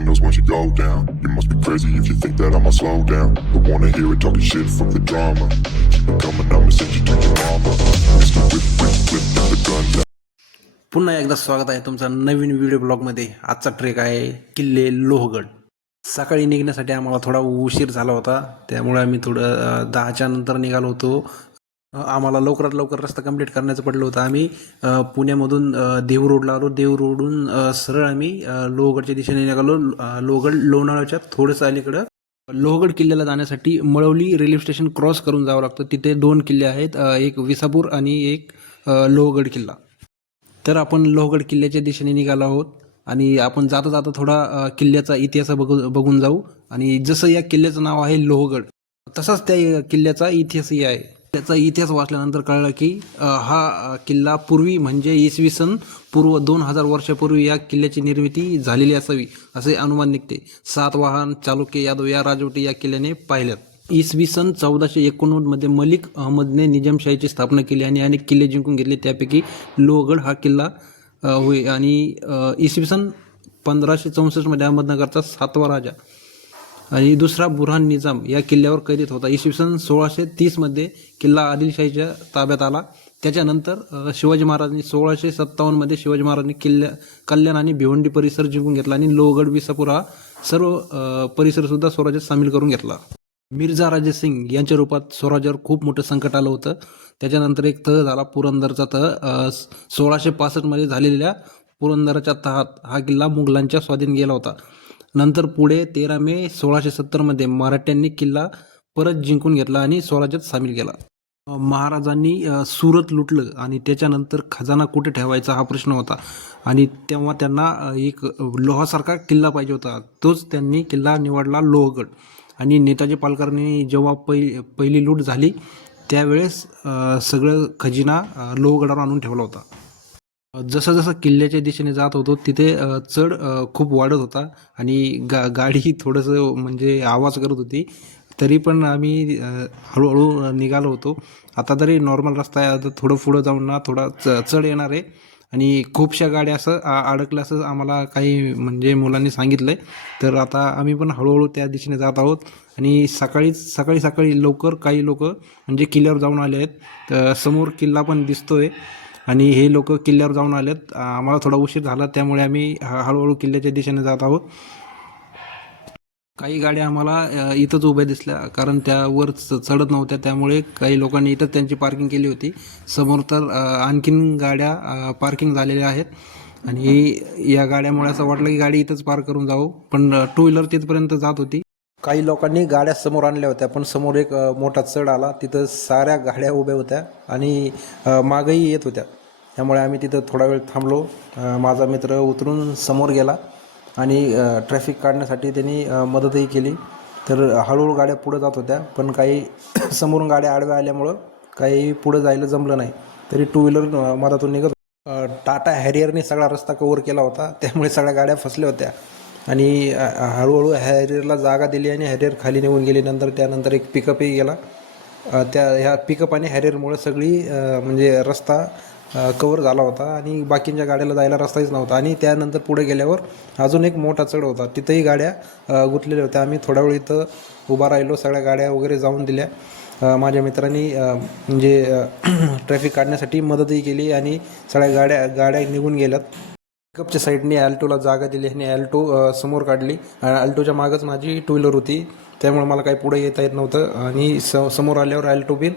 windows once you go down. You must be crazy if you think that I'ma slow down. Don't wanna hear it talking shit, fuck the drama. Keep it coming, I'ma send you to your mama. Mr. Whip, whip, whip, let the guns out. पुन्हा एकदा स्वागत आहे तुमचा नवीन video ब्लॉगमध्ये. आजचा trek आहे किल्ले लोहगड. सकाळी निघण्यासाठी आम्हाला थोडा उशीर झाला होता, त्यामुळे आम्ही थोडं 10च्या नंतर निघालो होतो. आम्हाला लवकरात लवकर रस्ता कंप्लीट करण्याचं पडलं होतं. आम्ही पुण्यामधून देव रोडला आलो. देव रोडून सरळ आम्ही लोहगडच्या दिशेने निघालो. लोहगड लोणावळ्याच्या थोडंसं अलीकडं. लोहगड किल्ल्याला जाण्यासाठी मळवली रेल्वे स्टेशन क्रॉस करून जावं लागतं. तिथे 2 किल्ले आहेत, एक विसापूर आणि एक लोहगड किल्ला. तर आपण लोहगड किल्ल्याच्या दिशेने निघालो आहोत आणि आपण जाता जाता थोडा किल्ल्याचा इतिहास बघून जाऊ. आणि जसं या किल्ल्याचं नाव आहे लोहगड, तसाच त्या किल्ल्याचा इतिहासही आहे. त्याचा इतिहास वाचल्यानंतर कळलं की हा किल्ला पूर्वी म्हणजे इसवी सन पूर्व 2000 वर्षापूर्वी या किल्ल्याची निर्मिती झालेली असावी असे अनुमान निघते. सातवाहन, चालुक्य, यादव या राजवटी या किल्ल्याने पाहिल्यात. इसवी सन 1489 मध्ये मलिक अहमदने निजामशाहीची स्थापना केली आणि अनेक किल्ले जिंकून घेतले. त्यापैकी लोहगड हा किल्ला होय. आणि इसवी सन 1564 मध्ये अहमदनगरचा 7वा राजा आणि दुसरा बुरहान निजाम या किल्ल्यावर कैदेत होता. इसवी सन 1630 मध्ये किल्ला आदिलशाहीच्या ताब्यात आला. त्याच्यानंतर शिवाजी महाराजांनी 1657 मध्ये शिवाजी महाराजांनी कल्याण आणि भिवंडी परिसर जिंकून घेतला आणि लोहगड, विसापूर हा सर्व परिसर सुद्धा स्वराज्यात सामील करून घेतला. मिर्झा राजे सिंग यांच्या रूपात स्वराज्यावर खूप मोठं संकट आलं होतं. त्याच्यानंतर एक तह झाला, पुरंदरचा तह. 1665 मध्ये झालेल्या पुरंदरच्या तहात हा किल्ला मुघलांच्या स्वाधीन गेला होता. नंतर पुढे 13 मे 1670 मध्ये मराठ्यांनी किल्ला परत जिंकून घेतला आणि स्वराज्यात सामील केला. महाराजांनी सुरत लुटलं आणि त्याच्यानंतर खजाना कुठे ठेवायचा हा प्रश्न होता आणि तेव्हा त्यांना एक लोहासारखा किल्ला पाहिजे होता. तोच त्यांनी किल्ला निवडला लोहगड. आणि नेताजी पालकरांनी जेव्हा पहिली लूट झाली त्यावेळेस सगळं खजिना लोहगडावर आणून ठेवला होता. जसं जसं किल्ल्याच्या दिशेने जात होतो तिथे चढ खूप वाढत होता आणि गाडी थोडंसं म्हणजे आवाज करत होती. तरी पण आम्ही हळूहळू निघालो होतो. आता तरी नॉर्मल रस्ता आहे. आता थोडं पुढं जाऊन ना थोडा चढ येणार आहे आणि खूपशा गाड्या असं अडकल्या असं आम्हाला काही म्हणजे मुलांनी सांगितलं आहे. तर आता आम्ही पण हळूहळू त्या दिशेने जात आहोत. आणि सकाळी लवकर काही लोक म्हणजे किल्ल्यावर जाऊन आले आहेत. तर समोर किल्ला पण दिसतोय आणि हे लोक किल्ल्यावर जाऊन आलेत. आम्हाला थोडा उशीर झाला त्यामुळे आम्ही हळूहळू किल्ल्याच्या दिशेने जात आहोत. काही गाड्या आम्हाला इथंच उभ्या दिसल्या कारण त्यावर चढत नव्हत्या, त्यामुळे काही लोकांनी इथंच त्यांची पार्किंग केली होती. समोर तर आणखीन गाड्या पार्किंग झालेल्या आहेत आणि या गाड्यामुळे असं वाटलं की गाडी इथंच पार्क करून जाऊ, पण 2 व्हीलर तिथपर्यंत जात होती. काही लोकांनी गाड्या समोर आणल्या होत्या पण समोर एक मोठा चढ आला, तिथं साऱ्या गाड्या उभ्या होत्या आणि मागही येत होत्या. त्यामुळे आम्ही तिथं थोडा वेळ थांबलो. माझा मित्र उतरून समोर गेला आणि ट्रॅफिक काढण्यासाठी त्यांनी मदतही केली. तर हळूहळू गाड्या पुढं जात होत्या पण काही समोरून गाड्या आडव्या आल्यामुळं काही पुढं जायला जमलं नाही. तरी 2 व्हीलर मधातून निघत. टाटा हॅरियरने सगळा रस्ता कव्हर केला होता त्यामुळे सगळ्या गाड्या फसल्या होत्या आणि हळूहळू हॅरियरला जागा दिली आणि हॅरियर खाली निघून गेली. त्यानंतर एक पिकअपही गेला. ह्या पिकअप आणि हॅरियरमुळे सगळी म्हणजे रस्ता कवर झाला होता आणि बाकींच्या गाड्याला जायला रस्ताच नव्हता. आणि त्यानंतर पुढे गेल्यावर अजून एक मोठा चढ होता, तिथंही गाड्या गुंतलेल्या होत्या. आम्ही थोडा वेळ इथं उभा राहिलो, सगळ्या गाड्या वगैरे जाऊन दिल्या. माझ्या मित्रांनी म्हणजे ट्रॅफिक काढण्यासाठी मदतही केली आणि सगळ्या गाड्या निघून गेल्यात. पिकअपच्या साईडने ॲल्टोला जागा दिली आणि ॲल्टो समोर काढली. ॲल्टोच्या मागच माझी 2 व्हीलर होती त्यामुळे मला काही पुढे येता येत नव्हतं आणि समोर आल्यावर ॲल्टो बिन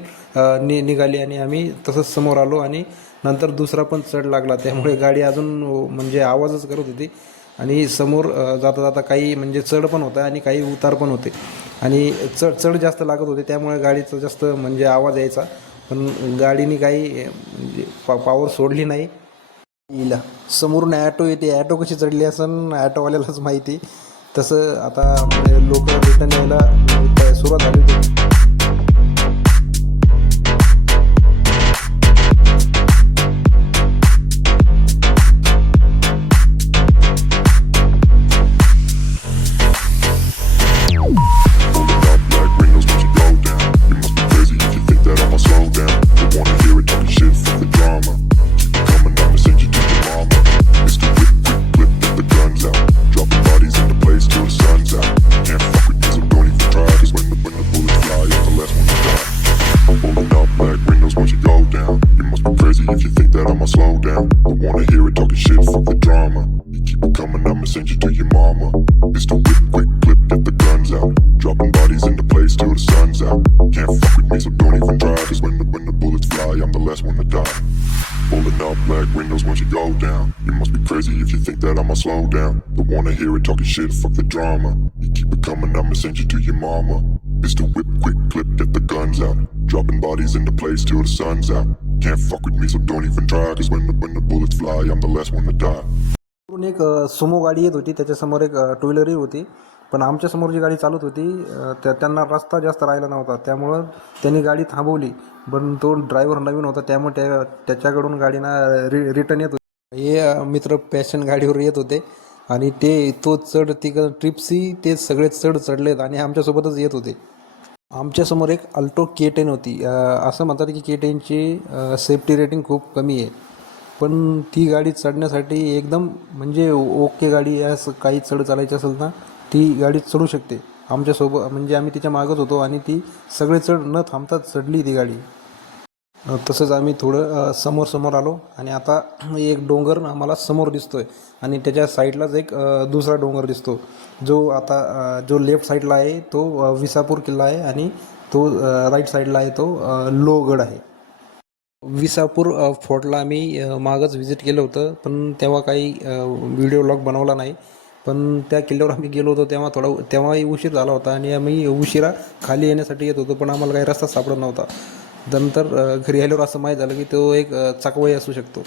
निघाली आणि आम्ही तसंच समोर आलो आणि नंतर दुसरा पण चढ लागला. त्यामुळे गाडी अजून म्हणजे आवाजच करत होती आणि समोर जाता जाता काही म्हणजे चढ पण होता आणि काही उतार पण होते आणि चढ जास्त लागत होते त्यामुळे गाडीचा जास्त म्हणजे आवाज यायचा. पण गाडीने काही म्हणजे पावर सोडली नाही. हिला समोरून ॲटो येते, ॲटो कशी चढली असन ॲटोवाल्यालाच माहिती. तसं आता लोक रिटर्न यायला सुरुवात झाली होती. Place send you to your mama. Mr. Whip, quick clip, get the guns out. Dropping bodies in the place till the sun's out. Can't fuck with me, so don't even try. Cause when the bullets fly, I'm the last one to die. Pulling up black windows once you go down. You must be crazy if you think that I'ma slow down. Don't wanna hear it talking shit, fuck the drama. You keep it coming, I'ma send you to your mama. Mr. Whip, quick clip, get the guns out. Dropping bodies in the place till the sun's out. Can't fuck with me, so don't even try. Cause when the bullets fly, I'm the last one to die. एक Sumo गाडी येत होती, त्याच्यासमोर एक to व्हीलरही होती. पण आमच्यासमोर जी गाडी चालत होती त्यांना रस्ता जास्त राहिला नव्हता, त्यामुळं त्यांनी गाडी थांबवली. पण तो ड्रायव्हर नवीन होता, त्यामुळे त्याच्याकडून गाडीना रिटर्न येत होती. हे मित्र पॅशन गाडीवर येत होते आणि तो ट्रिप्सी ते सगळे चढलेत आणि आमच्यासोबतच येत होते. आमच्यासमोर एक अल्टो K10 होती. असं म्हणतात की K10ची सेफ्टी रेटिंग खूप कमी आहे, पण ती गाडी चढण्यासाठी एकदम म्हणजे ओके गाडी. असं काही चालायची असेल ना, ती गाडी चढू शकते. आमच्यासोबत म्हणजे आम्ही तिच्या मागच होतो आणि ती सगळे न थांबता चढली ती गाडी. तसंच आम्ही थोडं समोर आलो आणि आता एक डोंगर आम्हाला समोर दिसतोय आणि त्याच्या साईडलाच एक दुसरा डोंगर दिसतो. जो लेफ्ट साईडला आहे तो विसापूर किल्ला आहे आणि तो राईट साईडला आहे तो लोहगड आहे. विसापूर फोर्टला आम्ही मागच व्हिजिट केलं होतं, पण तेव्हा काही व्हिडिओ व्लॉग बनवला नाही. पण त्या किल्ल्यावर आम्ही गेलो होतो तेव्हाही उशीर झाला होता आणि आम्ही उशिरा खाली येण्यासाठी येत होतो, पण आम्हाला काही रस्ता सापडत नव्हता. नंतर घरी आल्यावर असं माहीत झालं की तो एक चाकवही असू शकतो.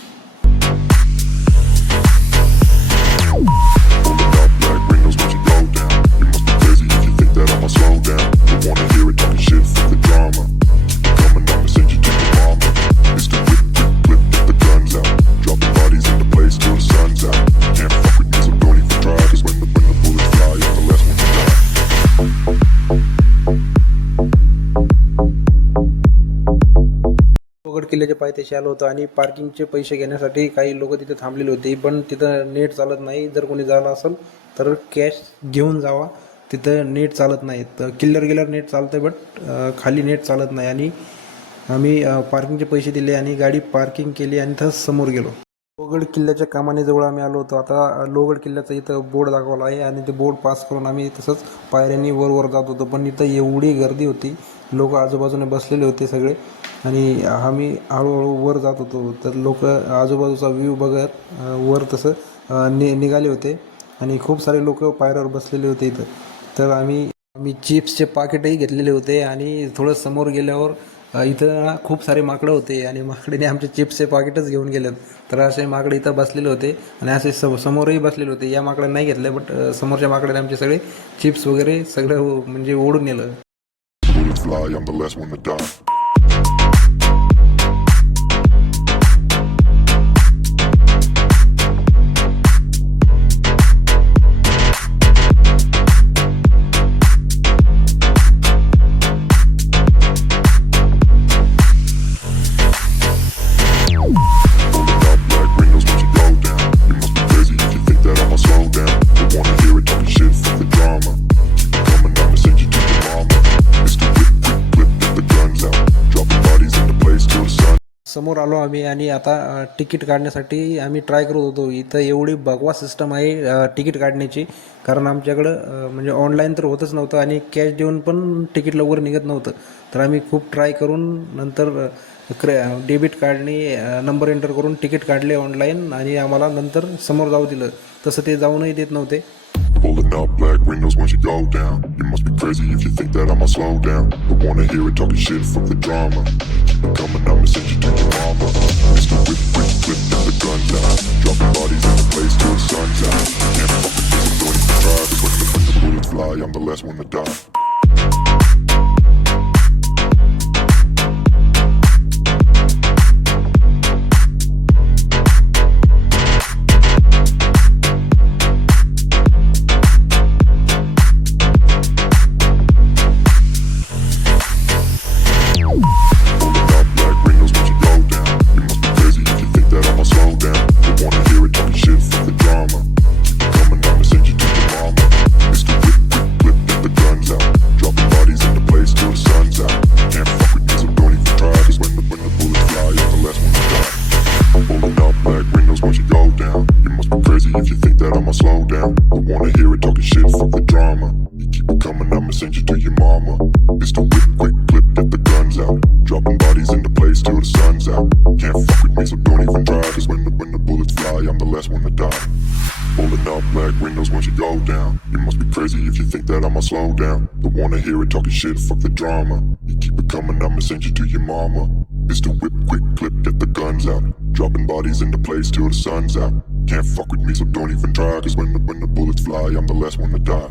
किल्ल्याच्या पायथ्याशी आलो होतो आणि पार्किंगचे पैसे घेण्यासाठी काही लोक तिथे थांबलेले होते, पण तिथं नेट चालत नाही. जर कोणी झालं असेल तर कॅश घेऊन जावा, तिथं नेट चालत नाही. तर किल्ल्यावर गेल्यावर नेट चालतं, बट खाली नेट चालत नाही. आणि आम्ही पार्किंगचे पैसे दिले आणि गाडी पार्किंग केली आणि तिथं समोर गेलो. लोहगड किल्ल्याच्या कामाने जवळ आम्ही आलो होतो. आता लोहगड किल्ल्याचा इथं बोर्ड दाखवला आहे आणि ते बोर्ड पास करून आम्ही तसंच पायऱ्यांनी वर जात होतो. पण इथं एवढी गर्दी होती, लोक आजूबाजूने बसलेले होते सगळे आणि आम्ही हळूहळू वर जात होतो. तर लोक आजूबाजूचा व्ह्यू बघत वर तसं निघाले होते आणि खूप सारे लोक पायऱ्यावर बसलेले होते इथं. तर आम्ही चिप्सचे पाकिटही घेतलेले होते आणि थोडं समोर गेल्यावर इथं खूप सारे माकडं होते आणि माकडेने आमचे चिप्सचे पाकिटच घेऊन गेलेत. तर असे माकडे इथं बसलेले होते आणि असे समोरही बसलेले होते. या माकडाने नाही घेतले, बट समोरच्या माकडाने आमचे सगळे चिप्स वगैरे सगळं म्हणजे ओढून नेलं. Fly, I'm the last one to die. समोर आलो आम्ही आणि आता तिकीट काढण्यासाठी आम्ही ट्राय करत होतो. इथं एवढी भगवा सिस्टम आहे तिकीट काढण्याची, कारण आमच्याकडं म्हणजे ऑनलाईन तर होतच नव्हतं आणि कॅश देऊन पण तिकीट लवकर निघत नव्हतं. तर आम्ही खूप ट्राय करून नंतर डेबिट कार्डने नंबर एंटर करून तिकीट काढले ऑनलाईन आणि आम्हाला नंतर समोर जाऊ दिलं. तसं ते जाऊनही देत नव्हते. Pulling up black windows once you go down. You must be crazy if you think that I'ma slow down. Don't wanna hear it talking shit, fuck the drama. Keep it coming, I'ma send you to your mama. Mr. Whip, quick clip, get the guns out. Dropping bodies in the place till the sun's out. Can't fuck with this, don't even try. Cause when the bullets fly, I'm the last one to die. Coming, I'ma send you to your mama. Mr. Whip, quick, flip, get the guns out. down. Don't wanna hear it talking shit, fuck the drama. You keep it coming, I'ma send you to your mama. Pistol whip, quick clip, get the guns out. Dropping bodies into place till the sun's out. Can't fuck with me, so don't even try. Cause when the bullets fly, I'm the last one to die. Pulling up black windows once you go down. You must be crazy if you think that I'ma slow down. Don't wanna hear it talking shit, fuck the drama. You keep it coming, I'ma send you to your mama. Pistol whip, quick clip, get the guns out. Dropping bodies into place till the sun's out. Can't fuck with me, so don't even try. Cause when the bullets fly, I'm the last one to die.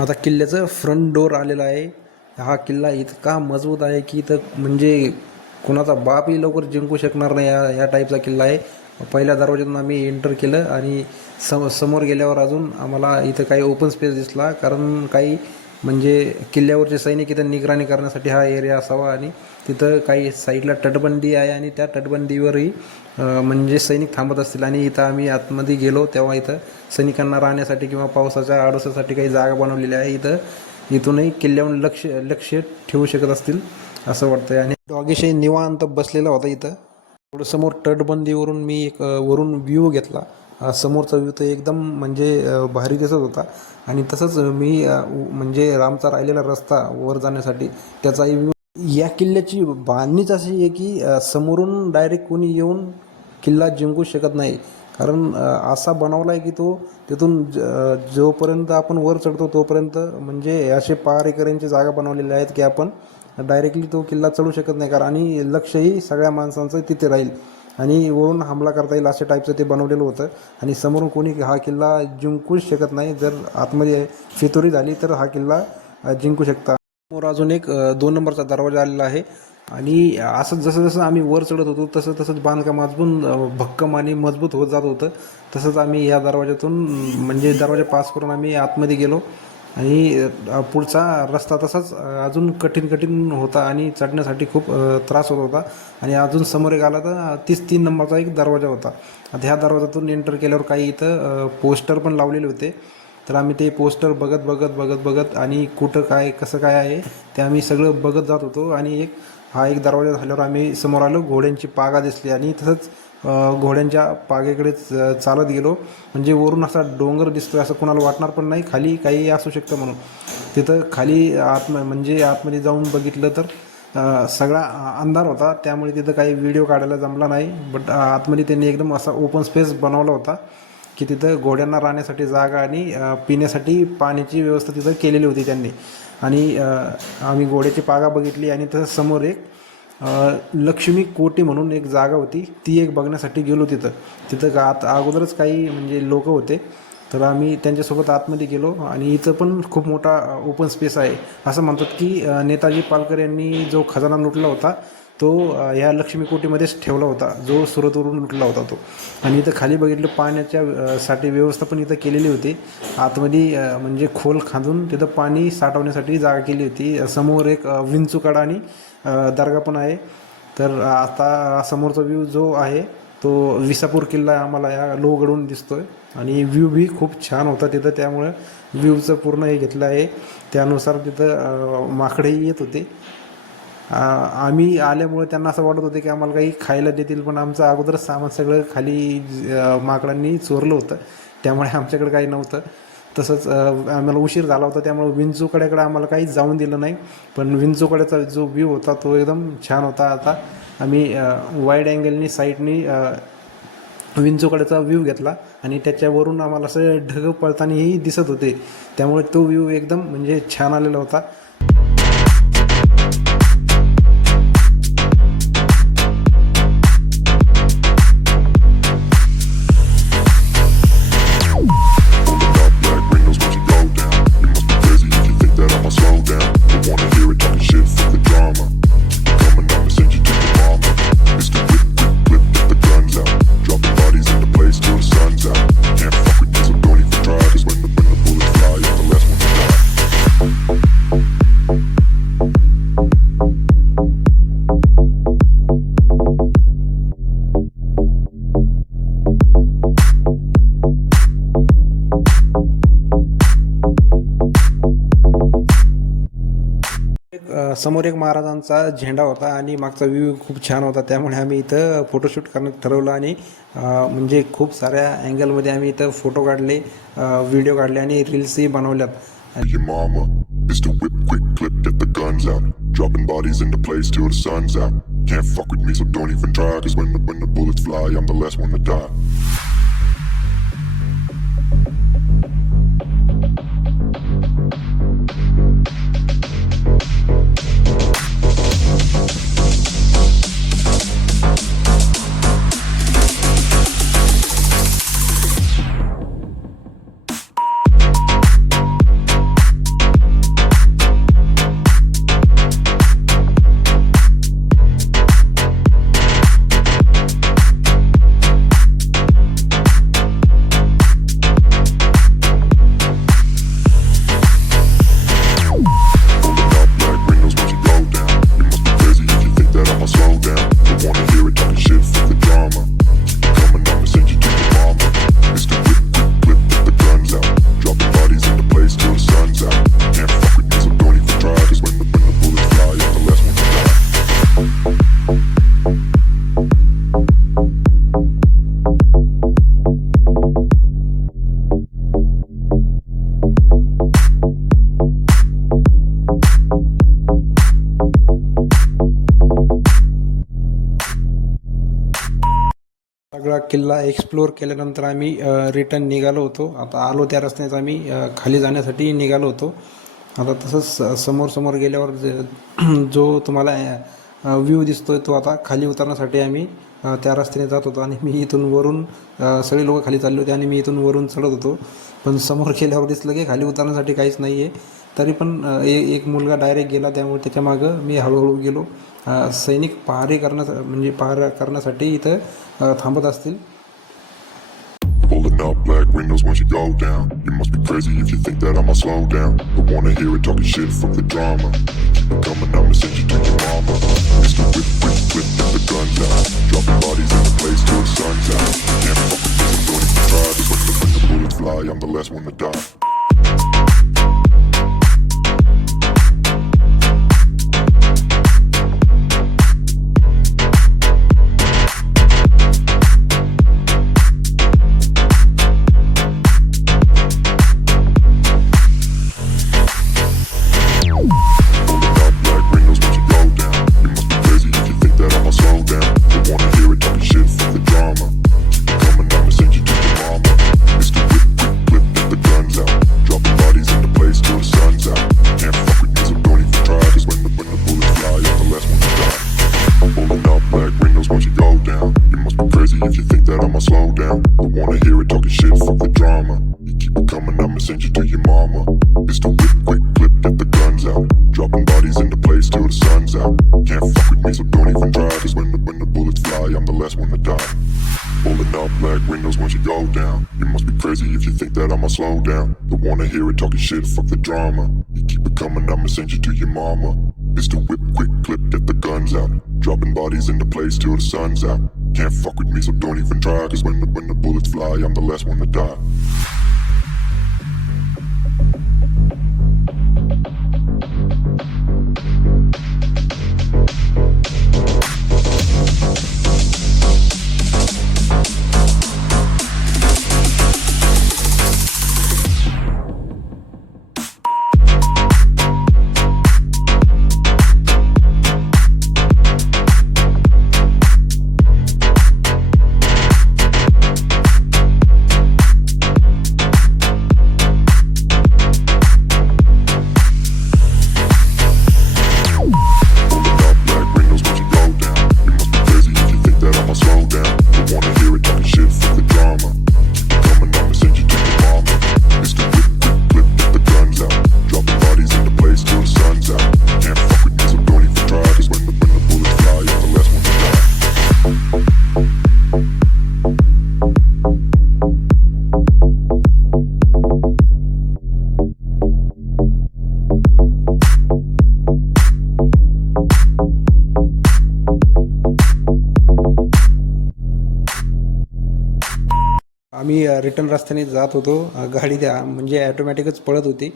आता किल्ल्याचं front door आलेला आहे. हा किल्ला इतका मजबूत आहे की इथं म्हणजे कोणाचा बापही लवकर जिंकू शकणार नाही या टाईपचा किल्ला आहे. पहिल्या दरवाज्यातून आम्ही एंटर केलं आणि समोर गेल्यावर अजून आम्हाला इथं काही ओपन स्पेस दिसला. कारण काही म्हणजे किल्ल्यावरचे सैनिक इथं निगराणी करण्यासाठी हा एरिया असावा आणि तिथं काही साईडला तटबंदी आहे आणि त्या तटबंदीवरही म्हणजे सैनिक थांबत असतील. आणि इथं आम्ही आतमध्ये गेलो तेव्हा इथं सैनिकांना राहण्यासाठी किंवा पावसाच्या आडोशासाठी काही जागा बनवलेल्या आहे. इथूनही किल्ल्यावर लक्ष ठेवू शकत असतील असं वाटतंय. आणि डॉगेशाही निवांत बसलेला होता इथं. थोडं समोर तटबंदीवरून मी एक वरून व्ह्यू घेतला. समोरचा व्ह्यू तर एकदम म्हणजे भारी दिसत होता. आणि तसंच मी म्हणजे रामचा राहिलेला रस्ता वर जाण्यासाठी त्याचाही व्ह्यू. या किल्ल्याची बांधणीच अशी आहे की समोरून डायरेक्ट कोणी येऊन किल्ला जिंकू शकत नाही. कारण असा बनवला आहे की तो तिथून जोपर्यंत आपण वर चढतो तोपर्यंत म्हणजे असे पहारेकऱ्यांची जागा बनवलेल्या आहेत की आपण डायरेक्टली तो किल्ला चढू शकत नाही. कारण आणि लक्षही सगळ्या माणसांचं तिथे राहील आणि वरून हमला करता येईल अशा टाईपचं ते बनवलेलं होतं. आणि समोरून कोणी हा किल्ला जिंकूच शकत नाही. जर आतमध्ये फितोरी झाली तर हा किल्ला जिंकू शकता. समोर अजून एक 2 नंबरचा दरवाजा आलेला आहे. आणि असं जसं जसं आम्ही वर चढत होतो तसंच बांधकाम अजून भक्कम आणि मजबूत होत जात होतं. तसंच आम्ही या दरवाज्यातून म्हणजे दरवाजा पास करून आम्ही आतमध्ये गेलो. आणि पुढचा रस्ता तसाच अजून कठीण होता आणि चढण्यासाठी खूप त्रास होत होता. आणि अजून समोर एक आला तर 3 नंबरचा एक दरवाजा होता. आता ह्या दरवाजातून एंटर केल्यावर काही इथं पोस्टर पण लावलेले होते. तर आम्ही ते पोस्टर बघत आणि कुठं काय कसं काय आहे ते आम्ही सगळं बघत जात होतो. आणि हा एक दरवाजा झाल्यावर आम्ही समोर आलो. घोड्यांची पागा दिसली आणि तसंच घोड्यांच्या पागेकडे चालत गेलो. म्हणजे वरून असा डोंगर दिसतोय असं कोणाला वाटणार पण नाही. खाली काही असू शकतं म्हणून तिथं खाली म्हणजे आतमध्ये जाऊन बघितलं तर सगळा अंधार होता. त्यामुळे तिथं काही व्हिडिओ काढायला जमला नाही. बट आतमध्ये त्यांनी एकदम असा ओपन स्पेस बनवला होता की तिथं घोड्यांना राहण्यासाठी जागा आणि पिण्यासाठी पाण्याची व्यवस्था तिथं केलेली होती त्यांनी. आणि आम्ही घोड्याची पागा बघितली आणि तसं समोर एक लक्ष्मी कोटी म्हणून एक जागा होती ती एक बघण्यासाठी गेलो. तिथं अगोदरच काही म्हणजे लोक होते तर आम्ही त्यांच्यासोबत आतमध्ये गेलो. आणि इथं पण खूप मोठा ओपन स्पेस आहे. असं म्हणतात की नेताजी पालकर यांनी जो खजाना लुटला होता तो ह्या लक्ष्मी कोटीमध्येच ठेवला होता जो सुरतवरून लुटला होता तो. आणि इथं खाली बघितलं पाण्याच्या साठी व्यवस्था पण इथं केलेली होती. आतमध्ये म्हणजे खोल खांदून तिथं पाणी साठवण्यासाठी जागा केली होती. समोर एक विंचूकडा आणि दर्गा पण आहे. तर आता समोरचा व्ह्यू जो आहे तो विसापूर किल्ला आम्हाला या लोहगडून दिसतोय. आणि व्ह्यू बी खूप छान होता तिथं. त्यामुळे व्ह्यूचं पूर्ण हे घेतलं आहे. त्यानुसार तिथं माकडेही येत होते. आम्ही आल्यामुळे त्यांना असं वाटत होते की आम्हाला काही खायला देतील. पण आमचं अगोदरच सामान सगळं खाली माकडांनी चोरलं होतं त्यामुळे आमच्याकडे काही नव्हतं. तसंच आम्हाला उशीर झाला होता त्यामुळे विंचूकड्याकडे आम्हाला काही जाऊन दिलं नाही. पण विंचूकड्याचा जो व्ह्यू होता तो एकदम छान होता. आता आम्ही वाईड अँगलनी साईडनी विंचूकड्याचा व्ह्यू घेतला आणि त्याच्यावरून आम्हाला असं ढग पळतानाही दिसत होते. त्यामुळे तो व्ह्यू एकदम म्हणजे छान आलेला होता. समोर एक महाराजांचा झेंडा होता आणि मागचा व्ह्यू खूप छान होता, त्यामुळे आम्ही इथं फोटोशूट करण्यात ठरवलं आणि म्हणजे खूप साऱ्या अँगलमध्ये आम्ही इथं फोटो काढले, व्हिडिओ काढले आणि रील्सही बनवल्यात. Your mama, Mr. Whip, quick clip, get the guns out. Dropping bodies into place till the sun's out. Can't fuck with me, so don't even try. Cause when the bullets fly, I'm the last one to die. सगळा किल्ला explore केल्यानंतर आम्ही return निघालो होतो. आता आलो त्या रस्त्यानेच आम्ही खाली जाण्यासाठी निघालो होतो. आता तसंच समोर गेल्यावर जो तुम्हाला व्ह्यू दिसतोय तो आता खाली उतरण्यासाठी आम्ही त्या रस्त्याने जात होतो आणि मी इथून वरून सगळे लोक खाली चालले होते आणि मी इथून वरून चढत होतो. पण समोर गेल्यावर दिसलं की खाली उतरण्यासाठी काहीच नाही आहे. तरी पण एक मुलगा डायरेक्ट गेला, त्यामुळे त्याच्या मागं मी हळूहळू गेलो. सैनिक पहारा करण्यासाठी इथं थांबत असतील. Pulling up black windows once you go down. You must be crazy if you think that I'ma slow down. Don't wanna hear it talking shit, fuck the drama. Keep it coming, I'ma send you to your mama. Mr. Whip, quick clip, get the guns out. Dropping bodies in the place till the sun's out. Can't fuck with this, don't even try. Cause when the bullets fly, I'm the last one to die. Send you to your mama. Mr. Whip, quick clip, get the guns out. Dropping bodies into place till the sun's out. Can't fuck with me, so don't even try. Cause when the bullets fly, I'm the last one to die. Pulling up black windows once you go down. You must be crazy if you think that I'ma slow down. Don't wanna hear it talking shit, fuck the drama. You keep it coming, I'ma send you to your mama. Mr. Whip, quick clip, get the guns out. Dropping bodies into place till the sun's out. Can't fuck with me, so don't even try. Cause when the bullets fly, I'm the last one to die. आम्ही return रस्त्याने जात होतो. गाडी म्हणजे ॲटोमॅटिकच पळत होती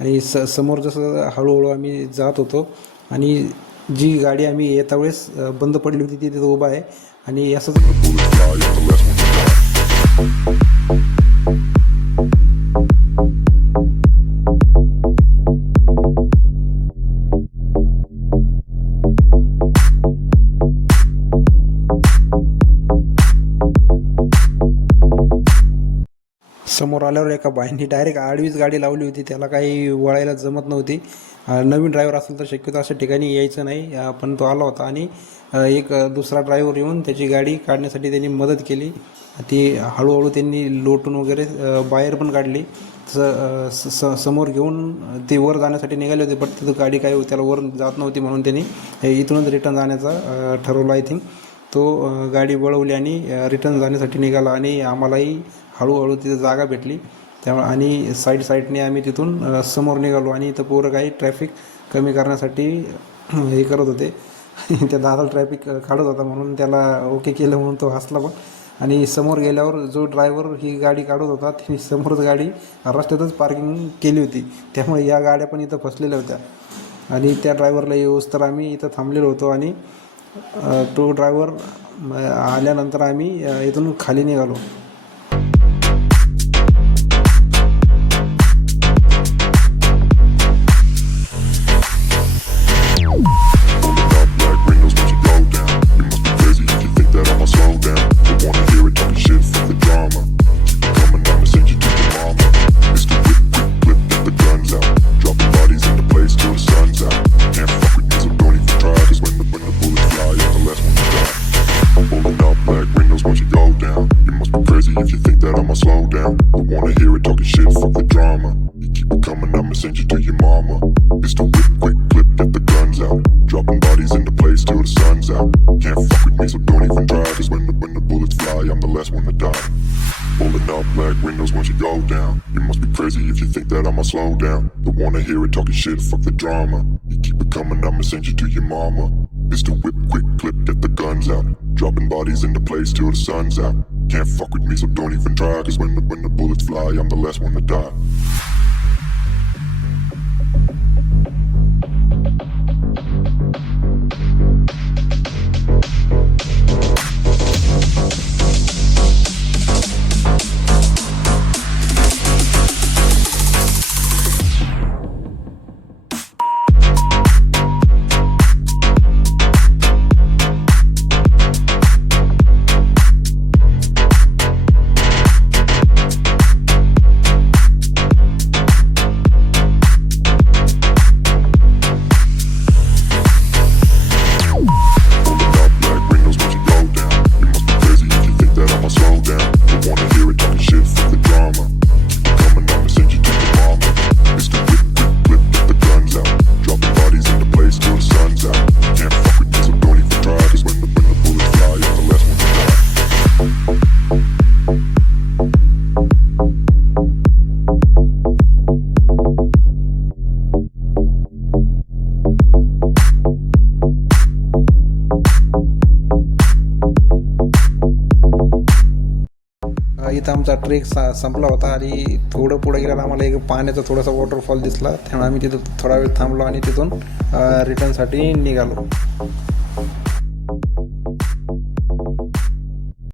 आणि समोर जसं हळूहळू आम्ही जात होतो आणि जी गाडी आम्ही येता वेळेस बंद पडली होती ती तिथं उभा आहे आणि असंच Bullets fly, I'm the last one to die. समोर आल्यावर एका बाईंनी डायरेक्ट आडवीच गाडी लावली होती. त्याला काही वळायला जमत नव्हती. नवीन ड्रायव्हर असेल तर शक्यतो अशा ठिकाणी यायचं नाही. पण तो आला होता आणि एक दुसरा ड्रायव्हर येऊन त्याची गाडी काढण्यासाठी त्यांनी मदत केली. ती हळूहळू त्यांनी लोटून वगैरे बाहेर पण काढली. समोर घेऊन ते वर जाण्यासाठी निघाले होते, बट तिथं गाडी काही त्याला वर जात नव्हती म्हणून त्यांनी इथूनच रिटर्न जाण्याचा ठरवलं. आय थिंक तो गाडी वळवली आणि रिटर्न जाण्यासाठी निघाला आणि आम्हालाही हळूहळू तिथं जागा भेटली. त्यामुळे आणि साईडने आम्ही तिथून समोर निघालो आणि इथं पोरं काही ट्रॅफिक कमी करण्यासाठी हे करत होते. त्या दादाला ट्रॅफिक काढत होता म्हणून त्याला ओके केलं म्हणून तो हसला पण. आणि समोर गेल्यावर जो ड्रायव्हर ही गाडी काढत होता त्यांनी समोरच गाडी रस्त्यातच पार्किंग केली होती. त्यामुळे या गाड्या पण इथं फसलेल्या होत्या आणि त्या ड्रायव्हरला येऊस तर आम्ही इथं थांबलेलो होतो आणि तो ड्रायव्हर आल्यानंतर आम्ही इथून खाली निघालो. If you think that I'ma slow down, don't wanna hear it talking shit, fuck the drama. You keep it coming, I'ma send you to your mama. Mr. Whip, quick clip, get the guns out. Dropping bodies into place till the sun's out. Can't fuck with me, so don't even try. Cause when the bullets fly, I'm the last one to die. Rolling up black windows once you go down. You must be crazy if you think that I'ma slow down. Don't wanna hear it talking shit, fuck the drama. You keep it coming, I'ma send you to your mama. Mr. Whip, quick clip, get the guns out. Dropping bodies into place till the sun's out. Can't fuck with me, so don't even try. Cause when the bullets fly, I'm the last one to die. इथं आमचा trek संपला होता आणि थोडं पुढे गेल्यावर आम्हाला एक पाण्याचा थोडासा वॉटरफॉल दिसला. त्यामुळे आम्ही तिथं थोडा वेळ थांबलो आणि तिथून रिटर्नसाठी निघालो.